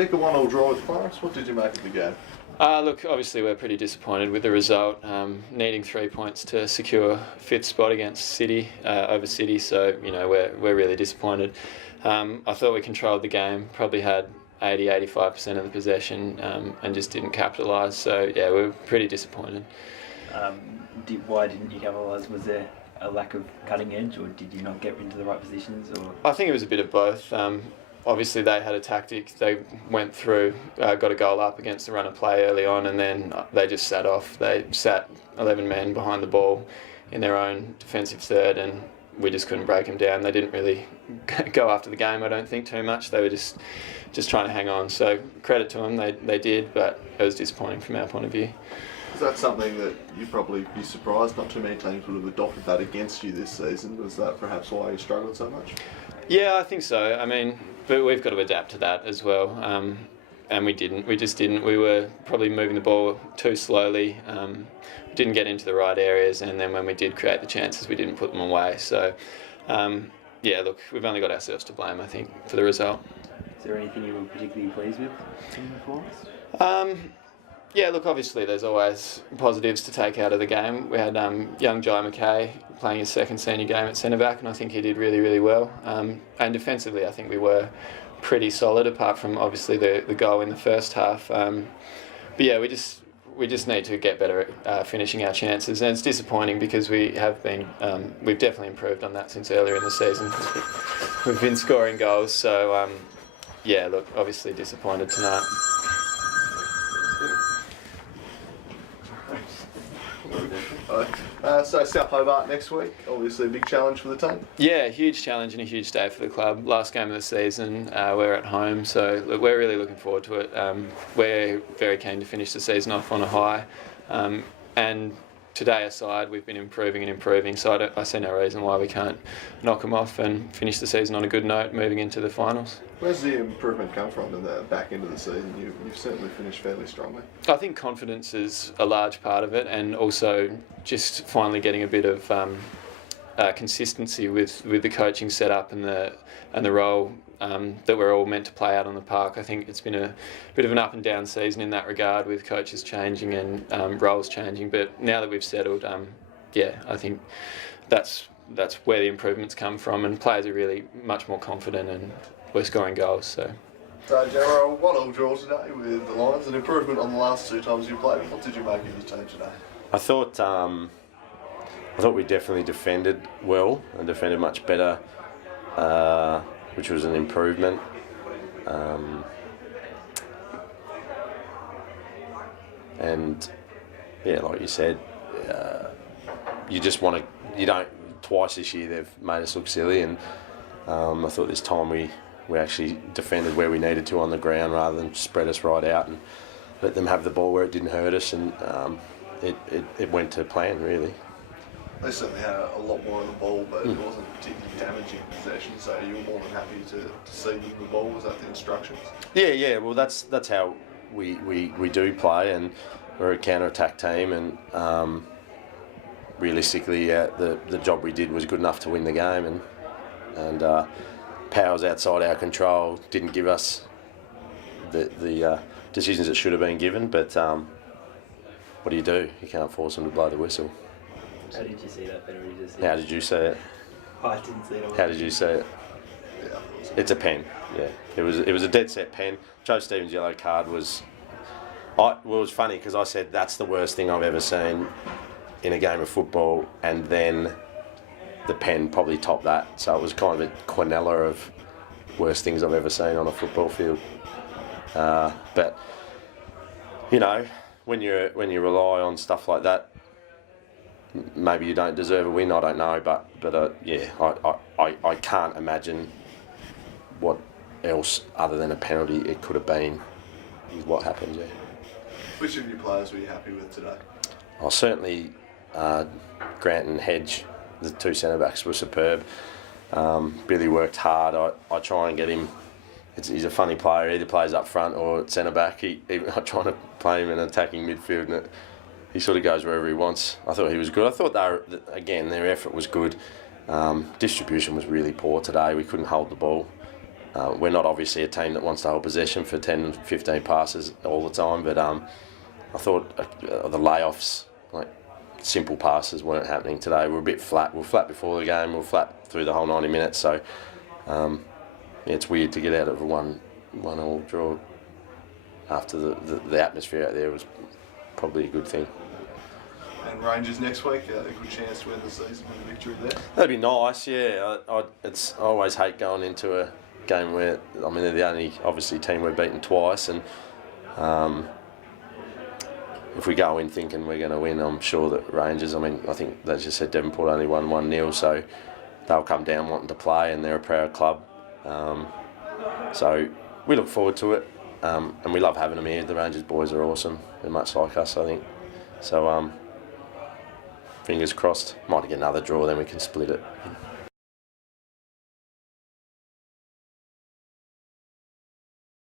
Nick, a 1-1 draw with Clarence. What did you make of the game? Look, obviously we're pretty disappointed with the result, needing 3 points to secure fifth spot against City, over City, so we're really disappointed. I thought we controlled the game, probably had 80-85% of the possession, and just didn't capitalise, so yeah, we're pretty disappointed. Why didn't you capitalise? Was there a lack of cutting edge, or did you not get into the right positions? Or I think it was a bit of both. Obviously they had a tactic, they went through, got a goal up against the run of play early on, and then they just sat off. They sat 11 men behind the ball in their own defensive third, and we just couldn't break them down. They didn't really go after the game, I don't think, too much. They were just trying to hang on. So credit to them, they did, but it was disappointing from our point of view. Is that something that you'd probably be surprised not too many teams would have adopted that against you this season? Was that perhaps why you struggled so much? Yeah, I think so. I mean, but we've got to adapt to that as well. And we didn't. We just didn't. We were probably moving the ball too slowly. Didn't get into the right areas, and then when we did create the chances, we didn't put them away. So, yeah, look, we've only got ourselves to blame, I think, for the result. Is there anything you were particularly pleased with in the performance? Yeah, look, obviously there's always positives to take out of the game. We had young Jai McKay playing his second senior game at centre-back, and I think he did really, really well. And defensively, I think we were pretty solid, apart from obviously the goal in the first half. But yeah, we just need to get better at finishing our chances, and it's disappointing because we've definitely improved on that since earlier in the season. We've been scoring goals, so yeah, look, obviously disappointed tonight. So South Hobart next week, obviously a big challenge for the team. Yeah, huge challenge and a huge day for the club. Last game of the season, we're at home, so look, we're really looking forward to it. We're very keen to finish the season off on a high, and today aside, we've been improving, so I see no reason why we can't knock them off and finish the season on a good note moving into the finals. Where's the improvement come from in the back end of the season? You've certainly finished fairly strongly. I think confidence is a large part of it, and also just finally getting a bit of consistency with the coaching setup and the role that we're all meant to play out on the park. I think it's been a bit of an up and down season in that regard, with coaches changing and roles changing. But now that we've settled, yeah, I think that's where the improvements come from, and players are really much more confident and we're scoring goals. So General, 1-1 draw today with the Lions, an improvement on the last two times you played. What did you make of your team today? I thought we definitely defended well and defended much better, which was an improvement. And yeah, like you said, you don't. Twice this year they've made us look silly, and I thought this time we actually defended where we needed to on the ground rather than spread us right out and let them have the ball where it didn't hurt us, and it went to plan, really. They certainly had a lot more of the ball, but it wasn't particularly damaging possession, so you were more than happy to see them the ball. Was that the instructions? Yeah. Well, that's how we do play, and we're a counter-attack team, and realistically, the job we did was good enough to win the game, and powers outside our control didn't give us the decisions that should have been given. But what do? You can't force them to blow the whistle. How did you see that, Ben? How did you see it? I didn't see it. How did you see it? Yeah, it's a pen. Yeah, it was a dead set pen. Joe Stevens' yellow card was. It was funny because I said that's the worst thing I've ever seen in a game of football, and then the pen probably topped that. So it was kind of a quinella of worst things I've ever seen on a football field. But when you rely on stuff like that, maybe you don't deserve a win. I don't know, but yeah, I can't imagine what else other than a penalty it could have been with what happened. Yeah. Which of your players were you happy with today? Certainly Grant and Hedge, the two centre-backs, were superb. Billy worked hard. I try and get him. He's a funny player. He either plays up front or at centre-back. I try to play him in attacking midfield, and he sort of goes wherever he wants. I thought he was good. I thought their effort was good. Distribution was really poor today. We couldn't hold the ball. we're not obviously a team that wants to hold possession for 10, 15 passes all the time, but I thought the layoffs, like simple passes, weren't happening today. We were a bit flat. We were flat before the game. We were flat through the whole 90 minutes. So yeah, it's weird to get out of a 1-1 draw after the atmosphere out there was probably a good thing. And Rangers next week, a good chance to end the season with a victory there. That'd be nice, yeah. I always hate going into a game where, I mean, they're the only obviously team we've beaten twice, and if we go in thinking we're going to win, I'm sure that Rangers, I mean, I think they just said Devonport only won 1-0, so they'll come down wanting to play, and they're a proud club. So we look forward to it, and we love having them here. The Rangers boys are awesome. They're much like us, I think. So fingers crossed. Might get another draw, then we can split it.